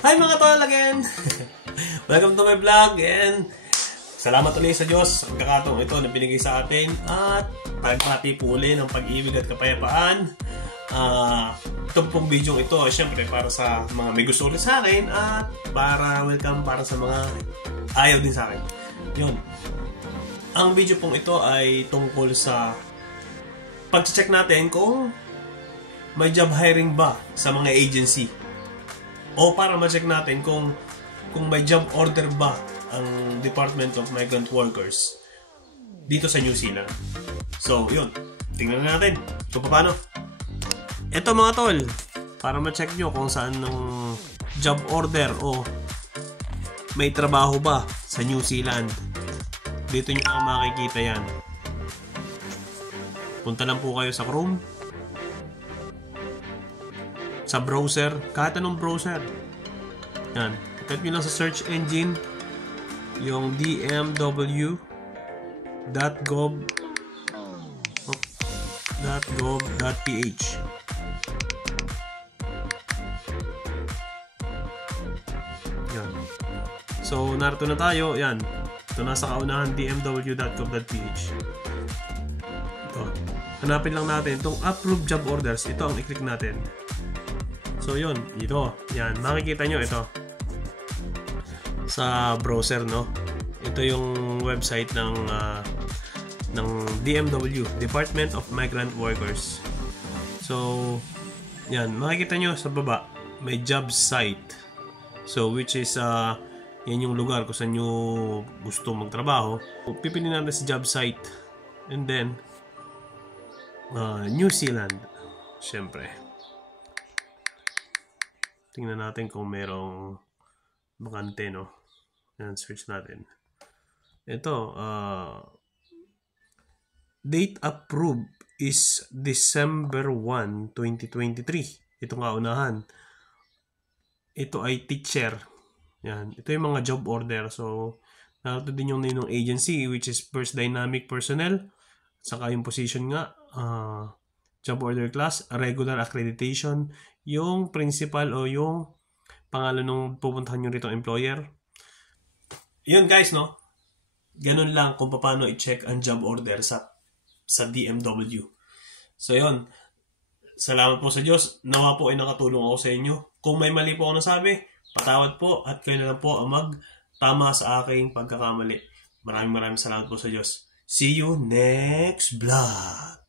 Hi mga tol again! Welcome to my vlog and salamat ulit sa Diyos sa pagkakataong ito na binigay sa atin at pagpati po ulit ng pag-ibig at kapayapaan. Ito pong video ito ay syempre para sa mga may gusto ulit sa akin at para welcome para sa mga ayaw din sa akin. Yun. Ang video pong ito ay tungkol sa pag-check natin kung may job hiring ba sa mga agency. O para ma-check natin kung may job order ba ang Department of Migrant Workers dito sa New Zealand. So, yun. Tingnan natin kung paano. Ito mga tol, para ma-check nyo kung saan ng job order o may trabaho ba sa New Zealand. Dito nyo makikita yan. Punta lang po kayo sa Chrome. Sa browser, kahit anong browser. Yan. Type nyo lang sa search engine yung dmw.gov.ph. Yan. So, narito na tayo. Yan. Ito nasa kaunahan, dmw.gov.ph. Ito. Hanapin lang natin itong approved job orders. Ito ang i-click natin. So yun, ito. Yan, makikita nyo ito sa browser, no? Ito yung website ng DMW, Department of Migrant Workers. So, yan, makikita nyo sa baba, may job site. So, which is yan yung lugar kung saan nyo gusto magtrabaho. Pipiliin natin sa job site. And then, New Zealand, syempre. Tingnan natin kung merong bakante, no? Yan, search natin. Ito, date approved is December 1, 2023. Ito nga unahan. Ito ay teacher. Yan. Ito yung mga job order. So, narito din yung name ng agency, which is First Dynamic Personnel. Saka yung position nga, job order class, regular accreditation, yung principal o yung pangalan ng pupuntahan nyo rito employer. Yun guys, no? Ganun lang kung paano i-check ang job order sa DMW. So yun, salamat po sa Diyos. Nawa po ay nakatulong ako sa inyo. Kung may mali po ako nasabi, patawad po at kayo na lang po ang magtama sa aking pagkakamali. Maraming salamat po sa Diyos. See you next vlog!